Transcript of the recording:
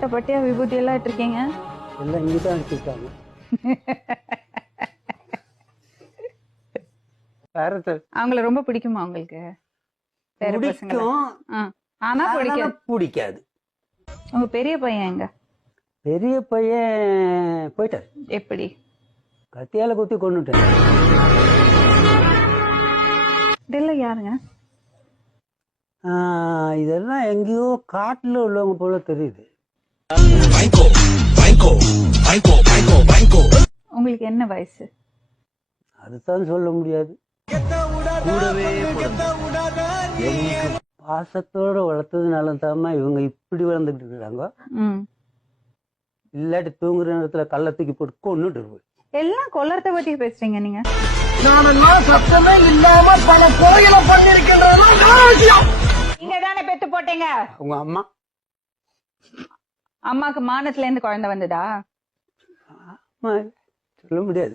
கஷ்டப்பட்டு விபூதி எல்லாம் இட்டிருக்கீங்க. எல்லாம் இங்கதான் எடுத்துருக்காங்க. அவங்கள ரொம்ப பிடிக்குமா உங்களுக்கு? ஆனா பிடிக்காது. உங்க பெரிய பையன் எங்க? பெரிய பையன் போயிட்டார். எப்படி? கத்தியால குத்தி கொண்டுட்டார். இதெல்லாம் யாருங்க? இதெல்லாம் எங்கேயோ காட்டுல உள்ளவங்க போல தெரியுது. உங்களுக்கு என்ன வயசு? அதுதான் சொல்ல முடியாது. பாசத்தோட வளர்த்ததுனால தாமா இவங்க இப்படி வளர்ந்துட்டு இருக்காங்க. இல்லாட்டி தூங்குற நேரத்துல கள்ள தூக்கி போட்டு கொன்னுட்டு இருக்கு. எல்லாம் கொல்லறத பத்தி பேசுறீங்க நீங்க. சத்தமே இல்லாம பல கோயில பண்ணிருக்கின்ற நீங்க தானே பெத்து போட்டீங்க. உங்க அம்மா. அம்மாக்கு மானத்துல இருந்து குழந்தை வந்ததா? சொல்ல முடியாது.